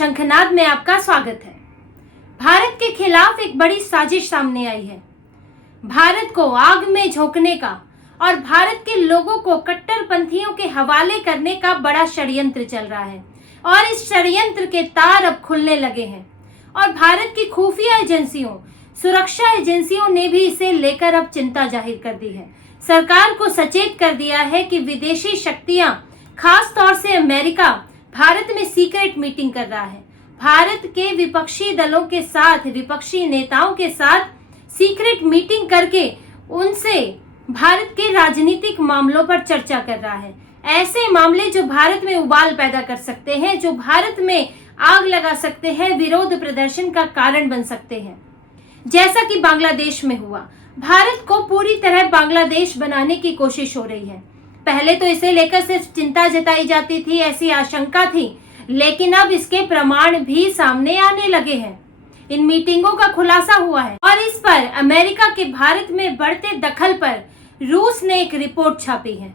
शंखनाद में आपका स्वागत है। भारत के खिलाफ एक बड़ी साजिश सामने आई है। भारत को आग में झोंकने का और भारत के लोगों को कट्टरपंथियों के हवाले करने का बड़ा षड्यंत्र चल रहा है और इस षड्यंत्र के तार अब खुलने लगे हैं और भारत की खुफिया एजेंसियों, सुरक्षा एजेंसियों ने भी इसे लेकर अब चिंता जाहिर कर दी है। सरकार को सचेत कर दिया है कि विदेशी शक्तियां, खास तौर से अमेरिका, भारत में सीक्रेट मीटिंग कर रहा है। भारत के विपक्षी दलों के साथ, विपक्षी नेताओं के साथ सीक्रेट मीटिंग करके उनसे भारत के राजनीतिक मामलों पर चर्चा कर रहा है। ऐसे मामले जो भारत में उबाल पैदा कर सकते हैं, जो भारत में आग लगा सकते हैं, विरोध प्रदर्शन का कारण बन सकते हैं। जैसा कि बांग्लादेश में हुआ, भारत को पूरी तरह बांग्लादेश बनाने की कोशिश हो रही है। पहले तो इसे लेकर सिर्फ चिंता जताई जाती थी, ऐसी आशंका थी, लेकिन अब इसके प्रमाण भी सामने आने लगे हैं। इन मीटिंगों का खुलासा हुआ है और इस पर अमेरिका के भारत में बढ़ते दखल पर रूस ने एक रिपोर्ट छापी है।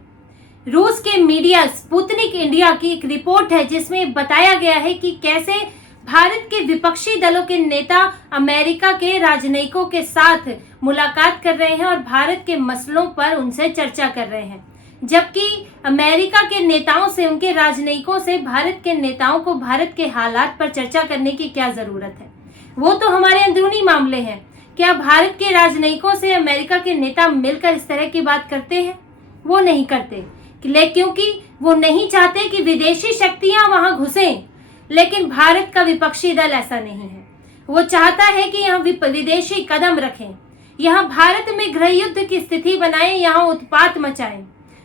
रूस के मीडिया स्पुतनिक इंडिया की एक रिपोर्ट है जिसमें बताया गया है कि कैसे भारत के विपक्षी दलों के नेता अमेरिका के राजनयिकों के साथ मुलाकात कर रहे हैं और भारत के मसलों पर उनसे चर्चा कर रहे हैं, जबकि अमेरिका के नेताओं से, उनके राजनयिकों से भारत के नेताओं को भारत के हालात पर चर्चा करने की क्या जरूरत है। वो तो हमारे अंदरूनी मामले हैं। क्या भारत के राजनयिकों से अमेरिका के नेता मिलकर इस तरह की बात करते हैं? वो नहीं करते, क्योंकि वो नहीं चाहते कि विदेशी शक्तियां वहां घुसें। लेकिन भारत का विपक्षी दल ऐसा नहीं है। वो चाहता है कि यहाँ विदेशी कदम रखें, यहाँ भारत में गृह युद्ध की स्थिति बनाएं, यहाँ उत्पात मचाएं।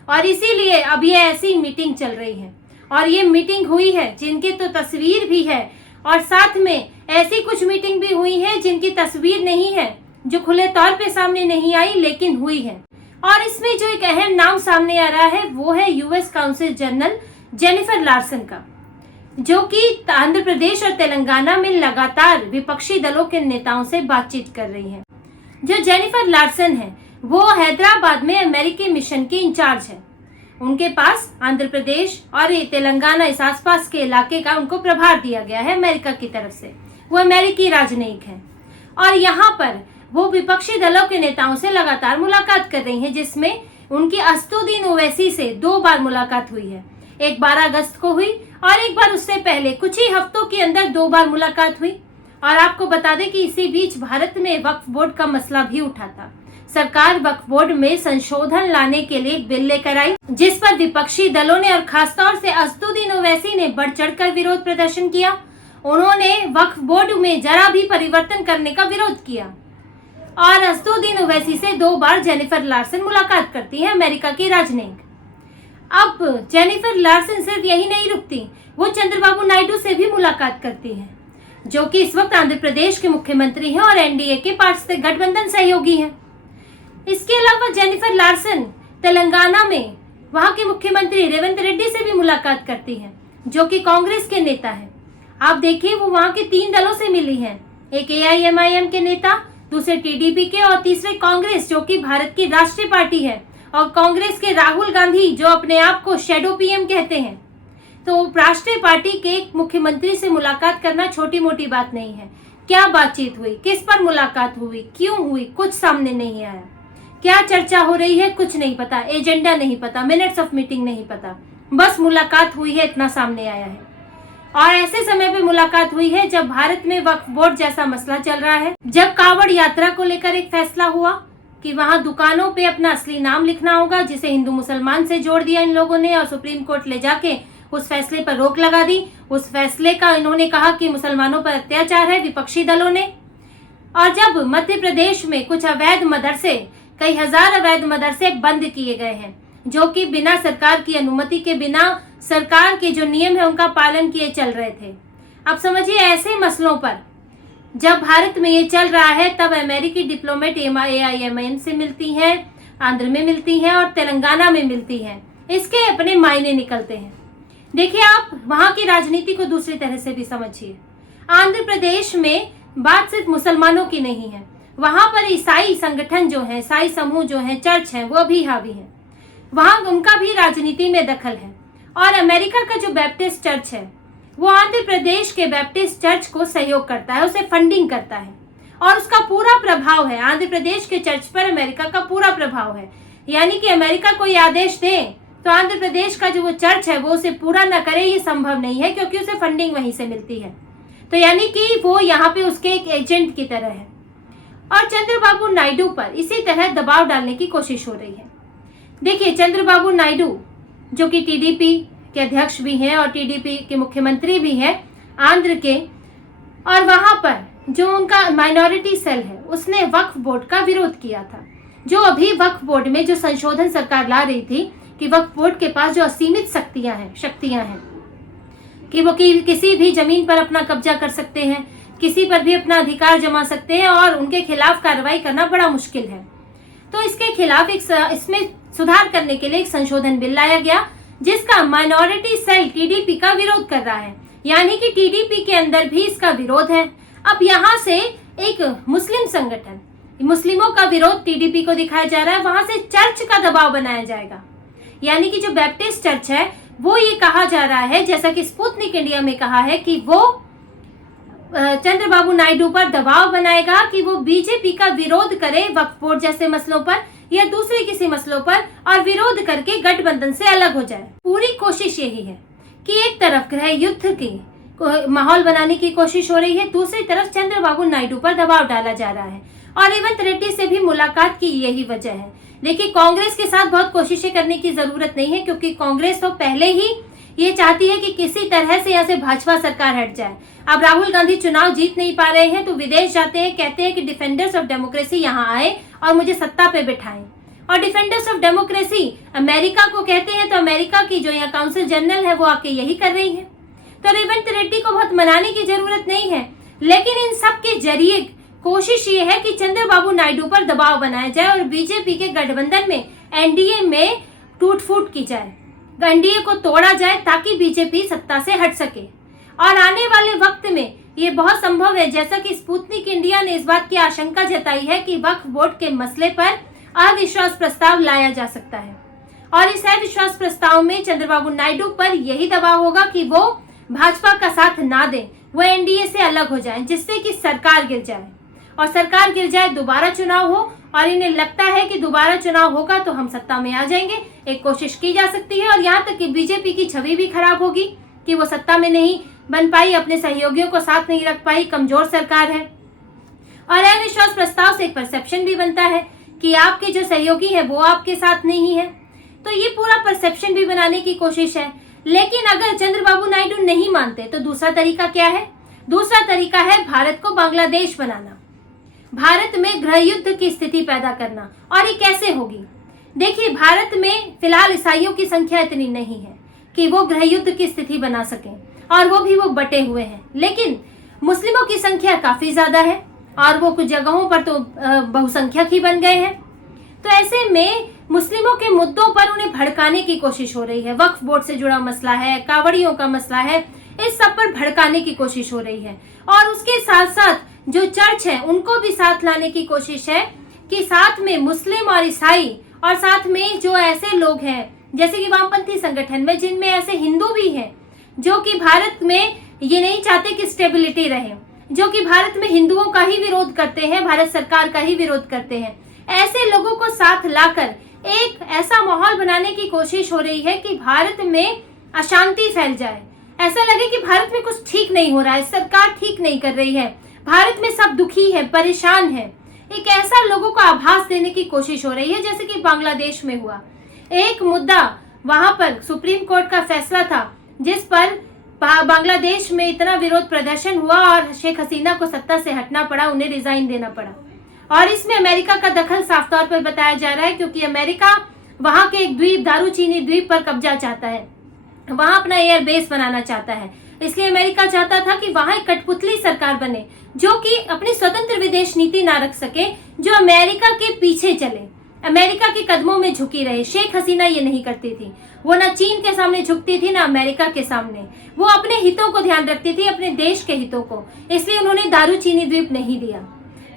और इसीलिए अब ये ऐसी मीटिंग चल रही है और ये मीटिंग हुई है जिनकी तो तस्वीर भी है और साथ में ऐसी कुछ मीटिंग भी हुई है जिनकी तस्वीर नहीं है, जो खुले तौर पे सामने नहीं आई लेकिन हुई है। और इसमें जो एक अहम नाम सामने आ रहा है वो है US council general Jennifer Larsen का, जो कि आंध्र प्रदेश और तेलंगाना में लगातार विपक्षी दलों के नेताओं से बातचीत कर रही है। जो जेनिफर लार्सन है वो हैदराबाद में अमेरिकी मिशन की इंचार्ज है। उनके पास आंध्र प्रदेश और तेलंगाना, इस आसपास के इलाके का उनको प्रभार दिया गया है अमेरिका की तरफ से। वो अमेरिकी राजनयिक है और यहाँ पर वो विपक्षी दलों के नेताओं से लगातार मुलाकात कर रही हैं, जिसमें उनकी असदुद्दीन ओवैसी से 2 बार मुलाकात हुई है। एक 12 अगस्त को हुई और एक बार उससे पहले कुछ ही हफ्तों के अंदर 2 बार मुलाकात हुई। और आपको बता दें कि इसी बीच भारत में वक्फ बोर्ड का मसला भी उठा था। सरकार वक्फ बोर्ड में संशोधन लाने के लिए एक बिल लेकर आई, जिस पर विपक्षी दलों ने और खासतौर से असदुद्दीन ओवैसी ने बढ़ चढ़कर विरोध प्रदर्शन किया। उन्होंने वक्फ बोर्ड में जरा भी परिवर्तन करने का विरोध किया और असदुद्दीन ओवैसी से 2 बार जेनिफर लार्सन मुलाकात करती है, अमेरिका की राजनयिक। अब जेनिफर लार्सन सिर्फ यही नहीं रुकती, वो चंद्रबाबू नायडू से भी मुलाकात करती है, जो कि इस वक्त आंध्र प्रदेश के मुख्यमंत्री हैं और एनडीए के पार्टी से गठबंधन सहयोगी हैं। इसके अलावा जेनिफर लार्सन तेलंगाना में वहां के मुख्यमंत्री रेवंत रेड्डी से भी मुलाकात करती हैं, जो कि कांग्रेस के नेता हैं। आप देखिए, वो वहां के 3 दलों से मिली हैं, एक एआईएमआईएम के नेता, दूसरे टीडीपी के और तीसरे कांग्रेस, जो कि भारत की राष्ट्रीय पार्टी है, और कांग्रेस के राहुल गांधी, जो अपने आप को शैडो पीएम कहते हैं। तो राष्ट्रीय पार्टी के एक मुख्यमंत्री से मुलाकात करना छोटी मोटी बात नहीं है। क्या बातचीत हुई, किस पर मुलाकात हुई, क्यों हुई, कुछ सामने नहीं आया। क्या चर्चा हो रही है कुछ नहीं पता, एजेंडा नहीं पता, मिनट्स ऑफ मीटिंग नहीं पता, बस मुलाकात हुई है इतना सामने आया है। और ऐसे समय पे मुलाकात हुई है जब भारत में वक्फ बोर्ड जैसा मसला चल रहा है, जब कांवड़ यात्रा को लेकर एक फैसला हुआ कि वहां दुकानों पे अपना असली नाम लिखना होगा, जिसे हिंदू मुसलमान से जोड़ दिया इन लोगों ने और सुप्रीम कोर्ट ले जाके उस फैसले पर रोक लगा दी। उस फैसले का इन्होंने कहा कि मुसलमानों पर अत्याचार है, विपक्षी दलों ने। और जब मध्य प्रदेश में कुछ अवैध मदरसे, कई हजार अवैध मदरसे बंद किए गए हैं, जो कि बिना सरकार की अनुमति के, बिना सरकार के जो नियम है उनका पालन किए चल रहे थे। अब समझिए, ऐसे मसलों पर जब भारत में ये चल रहा है, तब अमेरिकी डिप्लोमेट एआईएमआईएम से मिलती हैं, आंध्र में मिलती हैं और तेलंगाना में मिलती हैं। इसके अपने मायने निकलते हैं। देखिए, आप वहां की राजनीति को दूसरी तरह से भी समझिए। आंध्र प्रदेश में बात सिर्फ मुसलमानों की नहीं है, वहां पर ईसाई संगठन जो है, ईसाई समूह जो है, चर्च है, वो भी हावी है। वहां उनका भी राजनीति में दखल है। और अमेरिका का जो बैप्टिस्ट चर्च है, वो आंध्र प्रदेश के बैप्टिस्ट चर्च को सहयोग करता है, उसे फंडिंग करता है और उसका पूरा प्रभाव है। आंध्र प्रदेश के चर्च पर अमेरिका का पूरा प्रभाव है। यानी कि अमेरिका कोई आदेश दे तो आंध्र प्रदेश का जो वो चर्च है वो उसे पूरा न करे, ये संभव नहीं है, क्योंकि उसे फंडिंग वहीं से मिलती है। तो यानी कि वो यहाँ पे उसके एक एजेंट की तरह है। और चंद्रबाबू नायडू पर इसी तरह दबाव डालने की कोशिश हो रही है। देखिए, चंद्रबाबू नायडू जो कि टीडीपी के अध्यक्ष भी हैं और टीडीपी के मुख्यमंत्री भी हैं आंध्र के, और वहां पर जो उनका माइनॉरिटी सेल है उसने वक्फ बोर्ड का विरोध किया था। जो अभी वक्फ बोर्ड में जो संशोधन सरकार ला रही थी कि वक्फ बोर्ड के पास जो असीमित शक्तियां हैं कि वो किसी भी जमीन पर अपना कब्जा कर सकते हैं, किसी पर भी अपना अधिकार जमा सकते हैं और उनके खिलाफ कार्रवाई करना बड़ा मुश्किल है। तो इसके खिलाफ इसमें सुधार करने के लिए एक संशोधन बिल लाया गया जिसका माइनॉरिटी सेल टीडीपी का विरोध कर रहा है। यानी कि टीडीपी के अंदर भी इसका विरोध है। अब यहाँ से एक मुस्लिम संगठन, मुस्लिमों का विरोध टीडीपी को दिखाया जा रहा है, वहां से चर्च का दबाव बनाया जाएगा। यानी कि जो बैप्टिस्ट चर्च है वो ये कहा जा रहा है, जैसा कि स्पुतनिक इंडिया में कहा है, कि वो चंद्रबाबू नायडू पर दबाव बनाएगा कि वो बीजेपी का विरोध करे वक्फ बोर्ड जैसे मसलों पर या दूसरे किसी मसलों पर, और विरोध करके गठबंधन से अलग हो जाए। पूरी कोशिश यही है कि एक तरफ गृह युद्ध की माहौल बनाने की कोशिश हो रही है, दूसरी तरफ चंद्रबाबू नायडू पर दबाव डाला जा रहा है। और रेवंत रेड्डी से भी मुलाकात की यही वजह है। देखिए, कांग्रेस के साथ बहुत कोशिशें करने की जरूरत नहीं है, क्योंकि कांग्रेस तो पहले ही ये चाहती है कि किसी तरह से यहाँ से भाजपा सरकार हट जाए। अब राहुल गांधी चुनाव जीत नहीं पा रहे हैं तो विदेश जाते हैं, कहते हैं कि डिफेंडर्स ऑफ डेमोक्रेसी यहाँ आए और मुझे सत्ता पे बिठाएं। और डिफेंडर्स ऑफ डेमोक्रेसी अमेरिका को कहते हैं, तो अमेरिका की जो यहाँ काउंसिल जनरल है वो आके यही कर रही है। तो रेवंत रेड्डी को बहुत मनाने की जरूरत नहीं है, लेकिन इन सब के जरिए कोशिश ये है कि चंद्रबाबू नायडू पर दबाव बनाया जाए और बीजेपी के गठबंधन में एनडीए में टूट फूट की जाए, एनडीए को तोड़ा जाए ताकि बीजेपी सत्ता से हट सके। और आने वाले वक्त में ये बहुत संभव है, जैसा कि स्पुतनिक इंडिया ने इस बात की आशंका जताई है कि वक्फ बोर्ड के मसले पर अविश्वास प्रस्ताव लाया जा सकता है। और इस अविश्वास प्रस्ताव में चंद्रबाबू नायडू पर यही दबाव होगा कि वो भाजपा का साथ ना दें, वो एनडीए से अलग हो जाएं, जिससे कि सरकार गिर जाए। और सरकार गिर जाए, दोबारा चुनाव हो, और इन्हें लगता है कि दोबारा चुनाव होगा तो हम सत्ता में आ जाएंगे। एक कोशिश की जा सकती है। और यहाँ तक कि बीजेपी की छवि भी खराब होगी कि वो सत्ता में नहीं बन पाई, अपने सहयोगियों को साथ नहीं रख पाई, कमजोर सरकार है। और अविश्वास प्रस्ताव से एक परसेप्शन भी बनता है कि आपके जो सहयोगी है वो आपके साथ नहीं है। तो ये पूरा परसेप्शन भी बनाने की कोशिश है। लेकिन अगर चंद्रबाबू नायडू नहीं मानते तो दूसरा तरीका क्या है? दूसरा तरीका है भारत को बांग्लादेश बनाना, भारत में गृह युद्ध की स्थिति पैदा करना। और ये कैसे होगी? देखिए, भारत में फिलहाल ईसाइयों की संख्या इतनी नहीं है कि वो गृह युद्ध की स्थिति बना सकें, और वो भी वो बटे हुए हैं। लेकिन मुस्लिमों की संख्या काफी ज्यादा है और वो कुछ जगहों पर तो बहुसंख्यक ही बन गए हैं। तो ऐसे में मुस्लिमों के मुद्दों पर उन्हें भड़काने की कोशिश हो रही है। वक्फ बोर्ड से जुड़ा मसला है, कावड़ियों का मसला है, इस सब पर भड़काने की कोशिश हो रही है। और उसके साथ साथ जो चर्च है उनको भी साथ लाने की कोशिश है कि साथ में मुस्लिम और ईसाई, और साथ में जो ऐसे लोग हैं जैसे कि वामपंथी संगठन में, जिनमें ऐसे हिंदू भी हैं जो कि भारत में ये नहीं चाहते कि स्टेबिलिटी रहे, जो कि भारत में हिंदुओं का ही विरोध करते हैं, भारत सरकार का ही विरोध करते हैं। ऐसे लोगों को साथ लाकर एक ऐसा माहौल बनाने की कोशिश हो रही है कि भारत में अशांति फैल जाए, ऐसा लगे कि भारत में कुछ ठीक नहीं हो रहा है, सरकार ठीक नहीं कर रही है, भारत में सब दुखी है, परेशान है। एक ऐसा लोगों को आभास देने की कोशिश हो रही है, जैसे कि बांग्लादेश में हुआ। एक मुद्दा वहां पर सुप्रीम कोर्ट का फैसला था जिस पर बांग्लादेश में इतना विरोध प्रदर्शन हुआ और शेख हसीना को सत्ता से हटना पड़ा, उन्हें रिजाइन देना पड़ा। और इसमें अमेरिका का दखल साफ तौर पर बताया जा रहा है, क्योंकि अमेरिका वहां के एक द्वीप, दारूचीनी द्वीप पर कब्जा चाहता है, वहां अपना एयर बेस बनाना चाहता है। इसलिए अमेरिका चाहता था कि वहां एक कठपुतली सरकार बने जो कि अपनी स्वतंत्र विदेश नीति ना रख सके, जो अमेरिका के पीछे चले, अमेरिका के कदमों में झुकी रहे। शेख हसीना ये नहीं करती थी, वो ना चीन के सामने झुकती थी ना अमेरिका के सामने, वो अपने हितों को ध्यान रखती थी, अपने देश के हितों को। इसलिए उन्होंने दारूचीनी द्वीप नहीं दिया।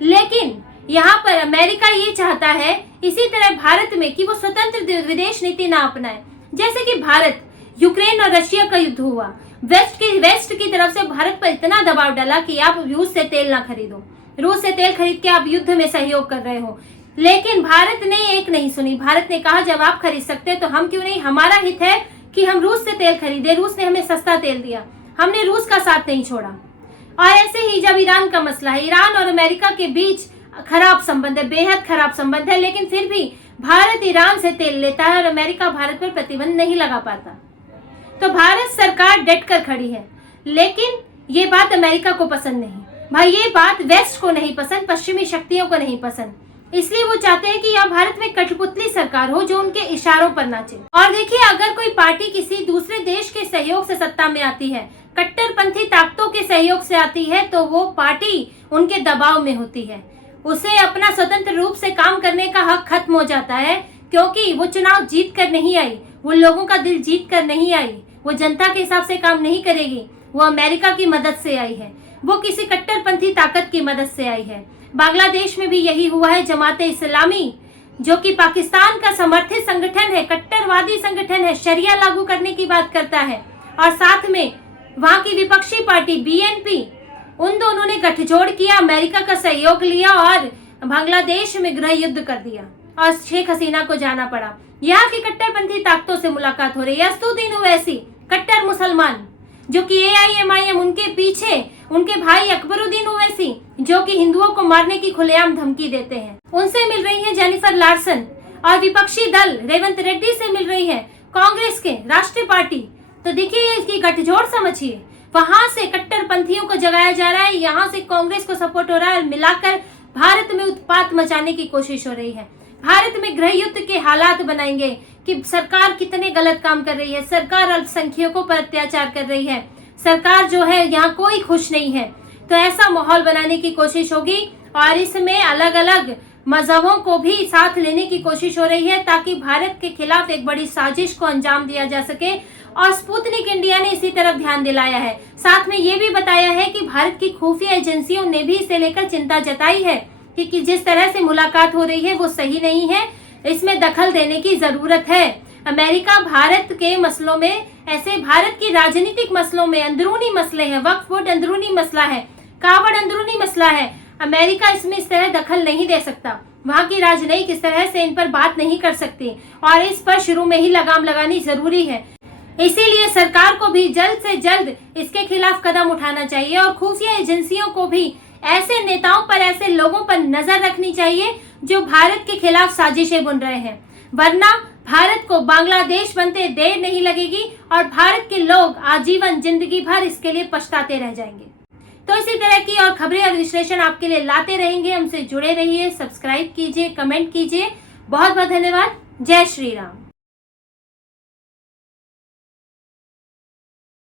लेकिन यहाँ पर अमेरिका ये चाहता है इसी तरह भारत में कि वो स्वतंत्र विदेश नीति ना अपनाए। जैसे कि भारत, यूक्रेन और रशिया का युद्ध हुआ, वेस्ट की तरफ से भारत पर इतना दबाव डाला कि आप रूस से तेल ना खरीदो, रूस से तेल खरीद के आप युद्ध में सहयोग कर रहे हो। लेकिन भारत ने एक नहीं सुनी। भारत ने कहा जब आप खरीद सकते हैं तो हम क्यों नहीं, हमारा हित है कि हम रूस से तेल खरीदे। रूस ने हमें सस्ता तेल दिया, हमने रूस का साथ नहीं छोड़ा। और ऐसे ही जब ईरान का मसला है, ईरान और अमेरिका के बीच खराब संबंध है, बेहद खराब संबंध है, लेकिन फिर भी भारत ईरान से तेल लेता है और अमेरिका भारत पर प्रतिबंध नहीं लगा पाता। तो भारत सरकार डट कर खड़ी है, लेकिन ये बात अमेरिका को पसंद नहीं भाई, ये बात वेस्ट को नहीं पसंद, पश्चिमी शक्तियों को नहीं पसंद। इसलिए वो चाहते हैं कि यहाँ भारत में कठपुतली सरकार हो जो उनके इशारों पर नाचे। और देखिए, अगर कोई पार्टी किसी दूसरे देश के सहयोग से सत्ता में आती है, कट्टरपंथी ताकतों के सहयोग से आती है, तो वो पार्टी उनके दबाव में होती है। उसे अपना स्वतंत्र रूप से काम करने का हक खत्म हो जाता है, क्योंकि वो चुनाव जीत कर नहीं आई, वो लोगों का दिल जीत कर नहीं आई, वो जनता के हिसाब से काम नहीं करेगी, वो अमेरिका की मदद से आई है, वो किसी कट्टरपंथी ताकत की मदद से आई है। बांग्लादेश में भी यही हुआ है। जमाते इस्लामी जो कि पाकिस्तान का समर्थित संगठन है, कट्टरवादी संगठन है, शरिया लागू करने की बात करता है, और साथ में वहां की विपक्षी पार्टी बीएनपी, उन दोनों ने गठजोड़ किया, अमेरिका का सहयोग लिया और बांग्लादेश में गृह युद्ध कर दिया और शेख हसीना को जाना पड़ा। यहाँ की कट्टरपंथी ताकतों से मुलाकात हो रही है। असदुद्दीन ओवैसी कट्टर मुसलमान जो कि AIMIM, उनके पीछे उनके भाई अकबरुद्दीन ओवैसी जो कि हिंदुओं को मारने की खुलेआम धमकी देते हैं, उनसे मिल रही है जेनिफर लार्सन, और विपक्षी दल रेवंत रेड्डी से मिल रही है कांग्रेस के राष्ट्रीय पार्टी। तो देखिए, इसकी गठजोड़ समझिए, वहां से कट्टरपंथियों को जगाया जा रहा है, यहाँ से कांग्रेस को सपोर्ट हो रहा है, मिलाकर भारत में उत्पात मचाने की कोशिश हो रही है। भारत में गृह युद्ध के हालात बनाएंगे कि सरकार कितने गलत काम कर रही है, सरकार अल्पसंख्यकों पर अत्याचार कर रही है, सरकार जो है यहाँ कोई खुश नहीं है। तो ऐसा माहौल बनाने की कोशिश होगी और इसमें अलग अलग मजहबों को भी साथ लेने की कोशिश हो रही है, ताकि भारत के खिलाफ एक बड़ी साजिश को अंजाम दिया जा सके। और स्पुतनिक इंडिया ने इसी तरफ ध्यान दिलाया है। साथ में ये भी बताया है कि भारत की खुफिया एजेंसियों ने भी इसे लेकर चिंता जताई है कि जिस तरह से मुलाकात हो रही है वो सही नहीं है, इसमें दखल देने की जरूरत है। अमेरिका भारत के मसलों में, ऐसे भारत की राजनीतिक मसलों में अंदरूनी मसले हैं, वक्फ बोर्ड अंदरूनी मसला है, कावड़ अंदरूनी मसला है, अमेरिका इसमें इस तरह दखल नहीं दे सकता। वहाँ की राजनयिक इस तरह से इन पर बात नहीं कर सकती और इस पर शुरू में ही लगाम लगानी जरूरी है। इसीलिए सरकार को भी जल्द से जल्द इसके खिलाफ कदम उठाना चाहिए और खुफिया एजेंसियों को भी ऐसे नेताओं पर, ऐसे लोगों पर नजर रखनी चाहिए जो भारत के खिलाफ साजिशें बुन रहे हैं, वरना भारत को बांग्लादेश बनते देर नहीं लगेगी और भारत के लोग आजीवन जिंदगी भर इसके लिए पछताते रह जाएंगे। तो इसी तरह की और खबरें और विश्लेषण आपके लिए लाते रहेंगे। हमसे जुड़े रहिए, सब्सक्राइब कीजिए, कमेंट कीजिए। बहुत बहुत धन्यवाद। जय श्री राम।